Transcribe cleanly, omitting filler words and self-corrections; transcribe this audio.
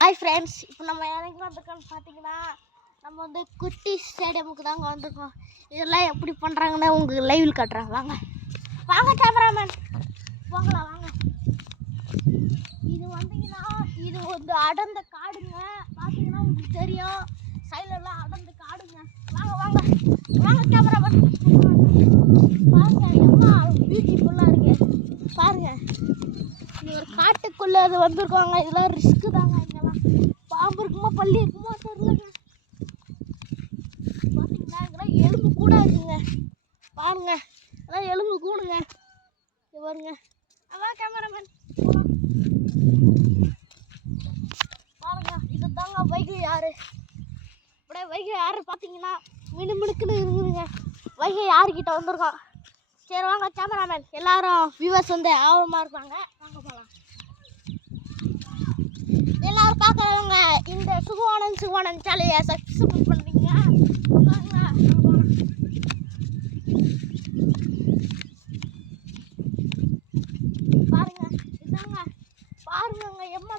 Hi friends, இப்போ நம்ம எனக்கு வந்திருக்கோம்னு பார்த்தீங்கன்னா நம்ம வந்து குட்டி ஸ்டேடியமுக்கு தாங்க வந்திருக்கோம். இதெல்லாம் எப்படி பண்ணுறாங்கன்னு உங்களுக்கு லைவில் காட்டுறேன். வாங்க வாங்க கேமராமேன், வாங்கலாம் வாங்க. இது வந்தீங்கன்னா இது வந்து அடர்ந்த காடுங்க. பார்த்தீங்கன்னா உங்களுக்கு தெரியும், சைலெல்லாம் அடர்ந்த காடுங்க. வாங்க வாங்க வாங்க கேமராமேன், பாருங்க எவ்வளோ பியூட்டிஃபுல்லாக இருக்கு பாருங்க. இது ஒரு காட்டுக்குள்ளே அது வந்திருக்காங்க. இதெல்லாம் ரிஸ்க்கு தாங்க. இங்கெல்லாம் பாம்பு இருக்குமா பள்ளி இருக்குமா தெரியலங்க. பார்த்தீங்கன்னா இங்கெல்லாம் எலும்பு கூட இருக்குங்க. பாருங்க அதான் எலும்பு கூடுங்க. இது பாருங்க. அதான் கேமராமேன் பாருங்க. இது தாங்க வைகை ஆறு. அப்படியே வைகை ஆறு பார்த்தீங்கன்னா மினுமினுக்குன்னு இருக்குதுங்க. வைகை ஆறுகிட்ட வந்திருக்கோம். சரி வாங்க கேமராமேன், எல்லாரும் வியூவர்ஸ் வந்து ஆர்வமாக இருப்பாங்க, வாங்க போகலாம். எல்லாரும் பார்க்குறவங்க இந்த சுகுவானன் சேனலை சப்ஸ்கிரைப் பண்ணுறீங்க. பாருங்க இதாங்க, பாருங்க எம்மா